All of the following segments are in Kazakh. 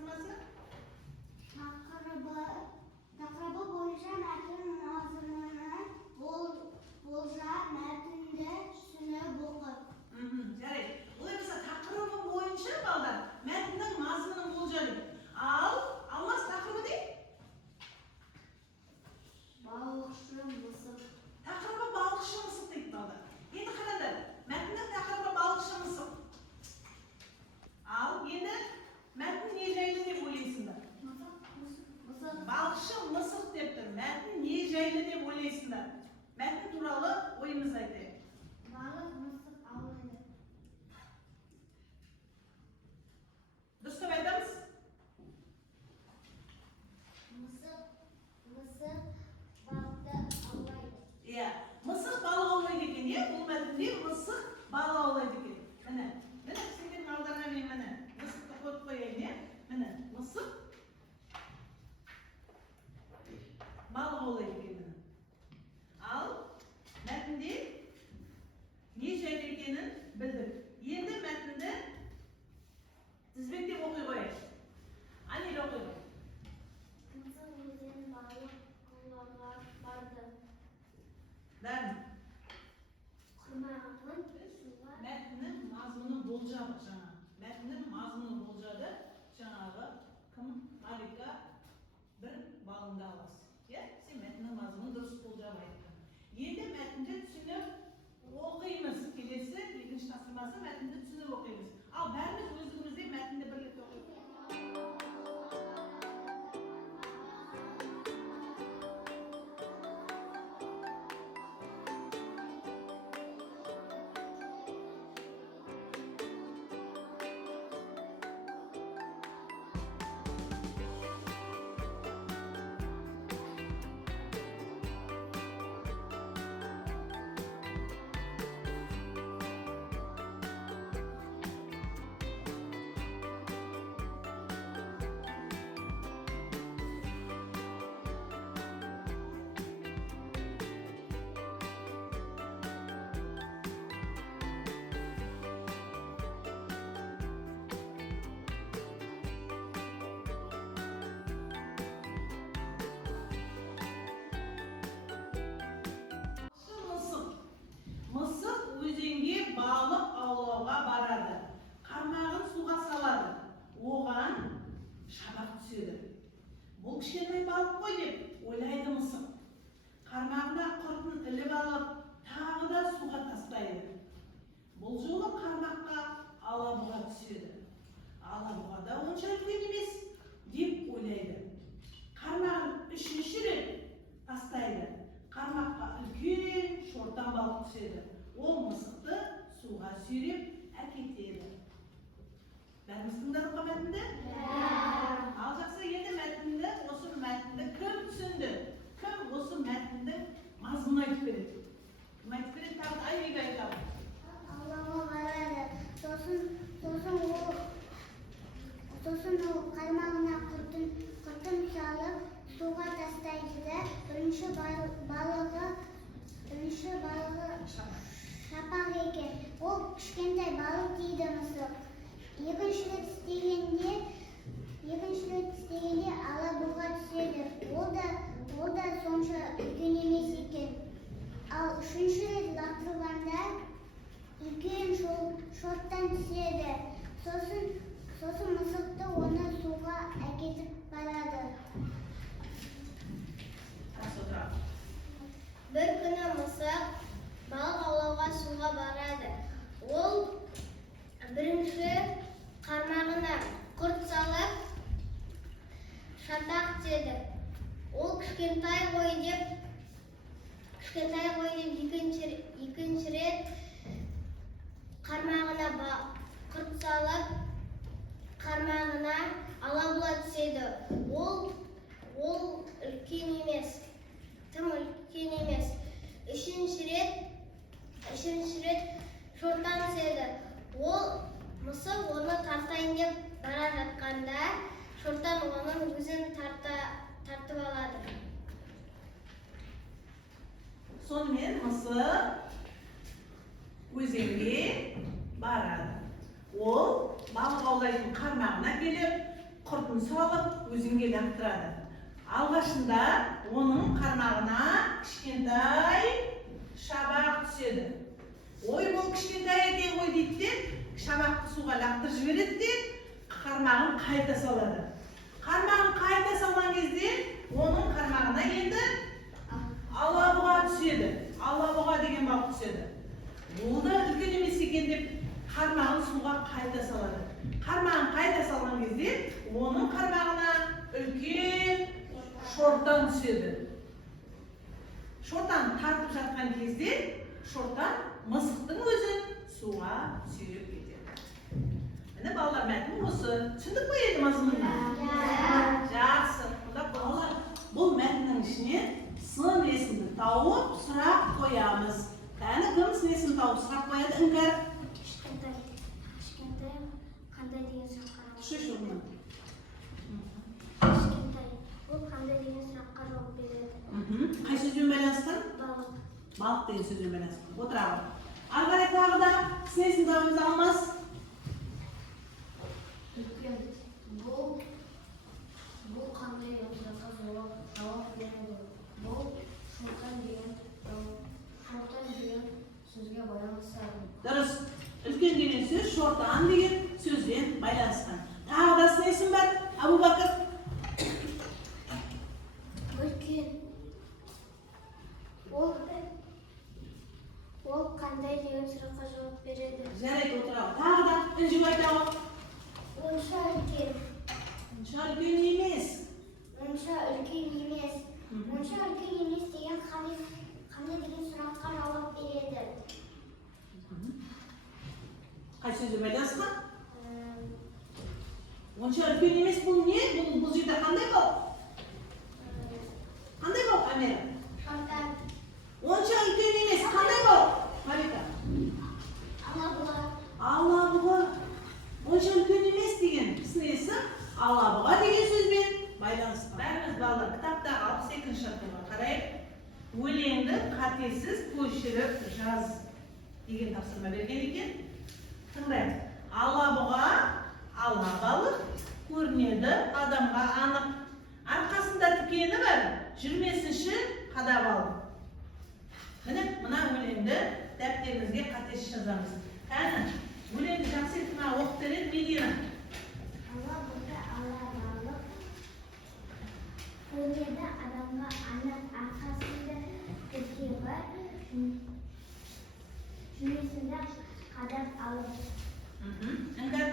taqsirmasi? Taqribi bo'yicha matn mazmunini bo'zlab matnda tushunib o'qib. Жарайды. Олай болса тақырыбы бойынша балдар мәтіннің мазмұнын болжайды. Ал Алмас тақырыбы не? Балықшы мысық. Тақырыбы балықшы мысық дейді балдар. Енді қараңдар, мәтіннің тақырыбы балықшы мысық. Ал енді мәтін не жайлы деп ойлайсыңдар? Мысық. Балықшы мысық деп тұр. Мәтін не жайлы деп ойлайсыңдар? Мәтін туралы ойымыз айтайық. Балық мысық аулайды. Дұрыстап айтамыз? Мысық балықты аулайды. Иә, мысық балық аулайды екен, иә? Бұл мәтінде мысық балық аулайды екен. Міне сендердің алдарыңа мен міне мысықты қойып қояйын, иә? Міне мысық балық аулайды екен міне. Ал мәтінде не жайлы екенін білдік. Енді мәтінді тізбектеп оқи қояйық. Анель оқи қой. Мысық өзен балық аулауға барды. Дәні. Қармағын суға. Мәтіннің мазмұнын болжадық жаңа. Мәтіннің мазмұнын болжады. Жаңағы кім? Малика бір балыңды аласың. Сен мәтіннің мазмұнын дұрыс болжап айттың. Енді мәтінді түсініп оқимыз. Келесі екінші тапсырмасы мәтінді түсініп оқимыз. Ал бәріміз өздігімізде мәтінді бірлікте оқимыз. Мысық өзенге балық аулауға барады. Қармағын суға салады. Оған шабақ түседі. Бұл кішкентай балық қой деп ойлайды мысық. Қармағына құртын іліп алып, тағы да суға тастайды. Бұл жолы қармаққа алабұға түседі. Алабұға да онша үлкен емес деп ойлайды. Қармағын үшінші рет тастайды. Қармаққа үлкен шортан балық түседі. Ол мысықты суға сүйреп әкетеді. Бәріміз тыңдадық па мәтінді? Ал жақсы, енді мәтінді, осы мәтінді кім түсінді? Кім осы мәтіндің мазмұнын айтып береді? Кім айтып береді? Тағы Айбек айтады. Аулауға барады. Сосын ол қармағына құртын салып суға тастайды да бірінші балығы шапақ екен. Ол кішкентай балық дейді мысық. Екінші рет істегенде алабұға түседі. Ол да сонша үлкен емес екен. Ал үшінші рет лақтырғанда үлкен шорттан түседі. Сосын мысықты оны суға әкетіп барады. Бір күні мысық балық аулауға суға барады. Ол бірінші қармағына құрт салып шатақ деді. Ол кішкентай ғой деп екінші рет қармағына құрт салып қармағына алабұға түседі. Ол үлкен емес. Тым үлкен емес. Үшінші рет шорттан түседі. Ол мысық оны тартайын деп бара жатқанда шорттан оның өзін тартып алады. Сонымен мысық өзенге барады. Ол балық аулайтын қармағына келіп, құртын салып өзенге лақтырады. Алғашында оның қармағына кішкентай шабақ түседі. Ой, бұл кішкентай екен ғой дейді де, шабақты суға лақтырып жібереді де, қармағын қайта салады. Қармағын қайта салған кезде оның қармағына енді алабұға түседі. Алабұға деген балық түседі. Ол да үлкен емес екен деп қармағын суға қайта салады. Қармағын қайта салған кезде оның қармағына үлкен шортан түседі. Шортан тартып жатқан кезде шортан мысықтың өзін суға сүйреп кетеді. Міне балалар, мәтін осы. Түсіндік қой енді мазмұнын? Жақсы. Онда балалар, бұл мәтіннің ішіне сын есімді тауып сұрақ қоямыз. Кәні кім сын есімді тауып сұрақ қояды? Іңкәр? Кішкентай қандай деген сұраққа Шеш орнынан. Кішкентай ол қандай деген сұраққа жауап береді? Қай сөзбен байланысқан? Балық. Балық деген сөзбен байланысқан. Отырағы. Ары қарай тағы да сын есімді тауымыз Алмас. Бұл қандай деген сұраққа жауап береді? Бұл шортан деген сөзге байланысты. Дұрыс. Үлкен деген сөз шортан деген сөзбен байланысқан. Тағы да сын есім бар. Абубакыр. Үлкен. Ол қандай деген сұраққа жауап береді? Жарайды, отырағы. Тағы да үнжіп айтауы. Онша үлкен. Онша үлкен емес. Онша үлкен емес. Онша үлкен емес деген қандай деген сұраққа жауап береді? Қай сөзбен байланысқан? Онша үлкен емес бұл не? Бұл жерде қандай балық? Қандай балық, Амира? Шортан. Онша үлкен емес, қандай балық? Марика? Алабұға. Алабұға. Онша үлкен емес деген сын есім алабұға деген сөзбен байланысқан. Бәріміз балалар, кітаптағы 62-ші шартқа қарайық. Өлеңді қатесіз көшіріп жаз деген тапсырма берген екен. Тыңдайық. Алабұға алабалық көрінеді адамға анық. Арқасында тікені бар, жүрмесінші қадап алып. Міне, мына өлеңді дәптеріңізге қатесіз жазамыз. Кәні, өлеңді жақсы етіма оқып береді Медина. Алабұға алабалық көрінеді адамға анық. Арқасында тікені бар, жүрмесінде қадап алып. Іңкәр?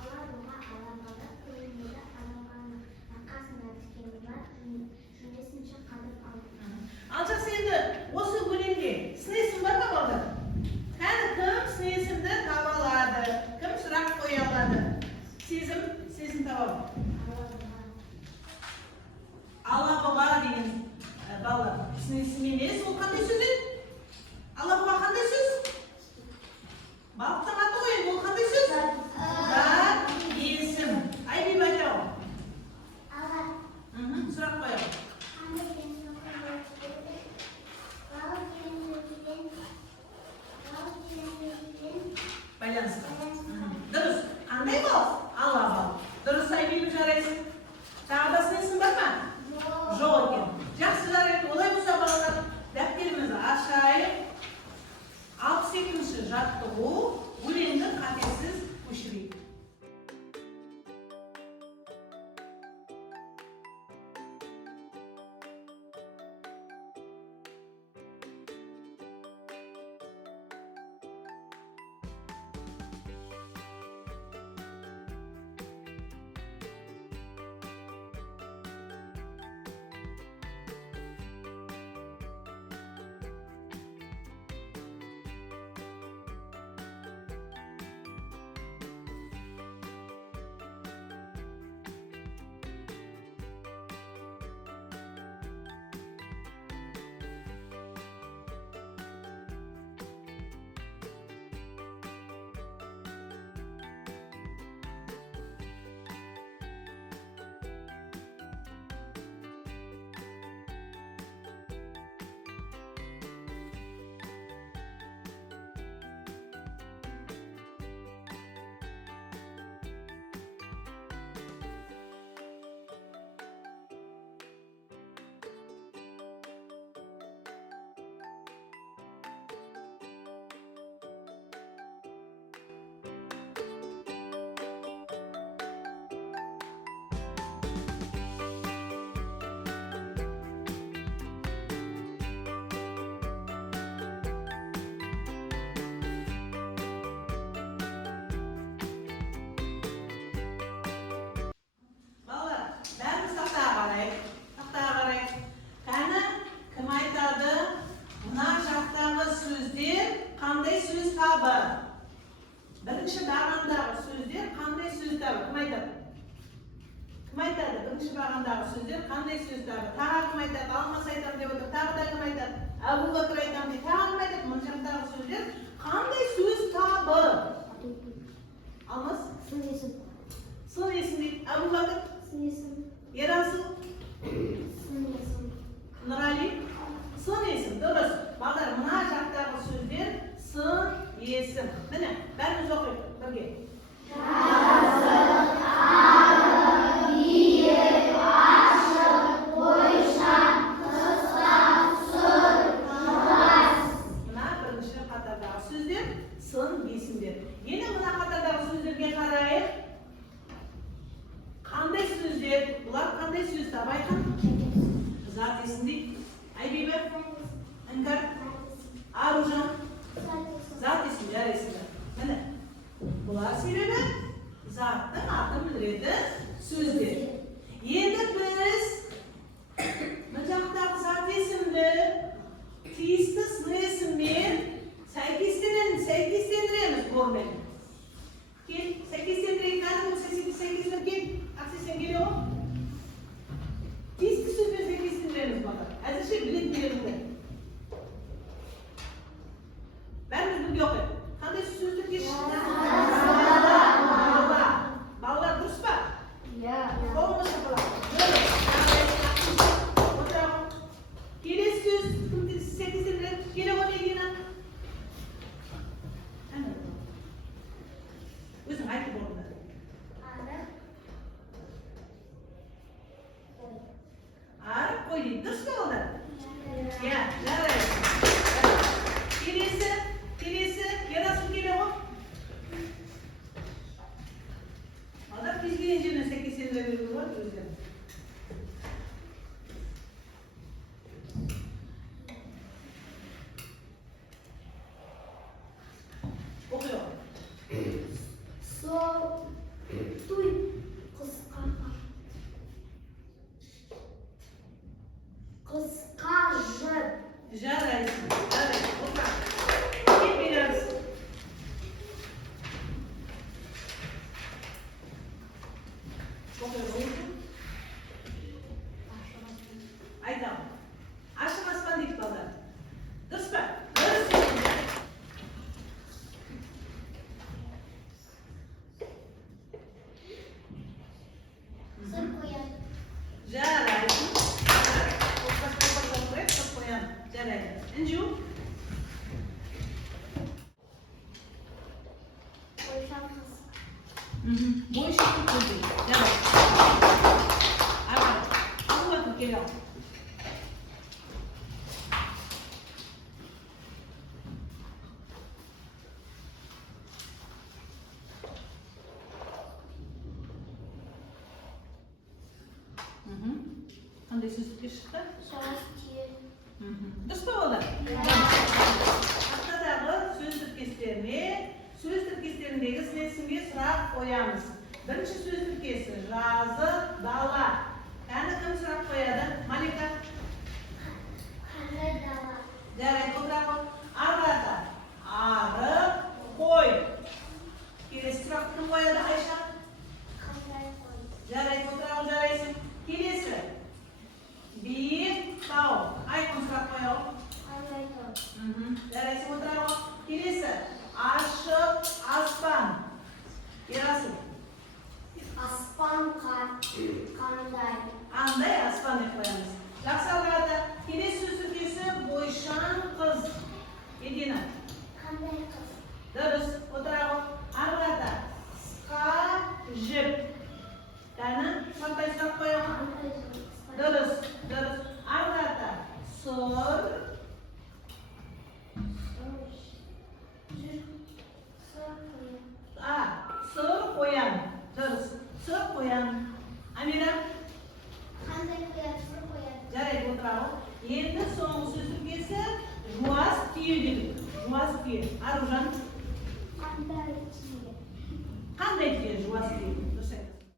Алабұға алабалық көрінеді адамға анық. Арқасында тікені бар, жүрмесінде қадап алып. Алжақ енді осы өлеңде сын есім бар ма балдар? Кәні кім сын есімді таба алады? Кім сұрақ қоя алады? Сезім таба алады. Алабұға деген балалар сын есім емес, ол қандай сөз еді? Алабұға қандай сөз? Балықтың аты ғой, ол қандай сөз? Зат есім. Айбиб айтауы. Сұрақ қояу. Байланысқан. Дұрыс. Қандай балық? Алабалық. Дұрыс, Айбибі жарайсың. Тағы да сын есім бар ма? Жоқ екен. Жақсы жарайды. Олай болса балалар, дәптерімізді ашайық. 62-ші жаттығу өлеңді қатесіз көшірейік. Кім айтады? Бірінші бағандағы сөздер қандай сөздер? Тағы кім айтады? Алмас айтамын деп отыр. Тағы да кім айтады? Әбу Бәкір айтамын дейді. Тағы кім айтады? Мына жақтағы сөздер қандай сөз табы? Алмас? Сын есім. Сын есім дейді. Әбу Бәкір? Сын есім. Ерасыл? Сын есім. Нұрали? Сын есім. Дұрыс. Балдар, мына жақтағы сөздер сын есім. Міне, бәріміз оқиық бірге. Сын есімдер. Енді мына қатардағы сөздерге қарайық. Қандай сөздер? Бұлар қандай сөз табы айтқан? Зат есім дейді. Айбибі? Іңкәр? Аружан? Зат есім, жар есімі. Міне. Бұлар себебі заттың атын білдіреді сөздер. Енді біз мына жақтағы зат есімді тиісті сын есіммен сәйкестендіреміз бормен. Кел, сәйкестендірейік. Кәдімгі сәйкестендір кел. Ақсы сен келе ғой. Тиісті сөзбен сәйкестендіреміз бақыр. Әзірше білетін келеміз. Бәріміз бірге оқиық. Қандай сөздер кешті? Балалар дұрыс па? Иә. Қолымыз шапалақ. Отыра ғой. Келесі сөз кімді сәйкестендіреді? Келе ғой Медина. Өзің айтып орында. Арып қой дейді. Дұрыс па олар? Иә, жарайды. Келесі, Ерасыл келе ғой. Алдар кез келген жеріне сәйкестендіре беруге болады өздері. Оқи ғой. Туй қысқаға. Қысқажып. Жарайды. Оқа. Кел береміз. Оқи ғой. Айтамын. Ашық аспан дейді балдар. Дұрыс па? Дұрыс. Сыр қоян. Жарайды. Сыр қоян. Жарайды. Інжу. Бойшаң қыз. Бойшаң қыз дейді. Жарайды. Абу Бәкір келе ал. Қандай сөздікке шықты? Жас түйе. Дұрыс па олар? Тақтадағы сөз тіркестеріндегі сын есімге сұрақ қоямыз. Бірінші сөз тіркесі жазы, дала. Яғни кім сұрақ қояды? Малика? Қандай дала. Жарайды, отыра ғой. Арғата. Арық, қой. Келесі сұрақ кім қояды, Айша? Қандай қой. Жарайды, отыра ғой, жарайсың. Келесі. Биік тау. Айқын сұрақ қоя ғой. Қандай тау. Жарайсың, отыра ғой. Келесі. Ашық аспан. Ерасыл. Аспан қандай. Қандай аспан деп қоямыз. Жақсы алғанда. Келесі сөз тіркесі бойшаң қыз. Едина. Қандай қыз. Дұрыс, отыра ғой. Арғата. Қысқа жіп. Яғни қандай сұрақ қоя ғой. Дұрыс. Арғата. Сұр. Сұр қоян. Дұрыс. Сұр қоян. Амира. Қандай қоян. Сұр қоян. Жарайды, отыра ғой. Енді соңғы сөз тіркесі жуас түйе делік. Жуас түйе. Аружан. Қандай түйе. Қандай түйе жуас түйе?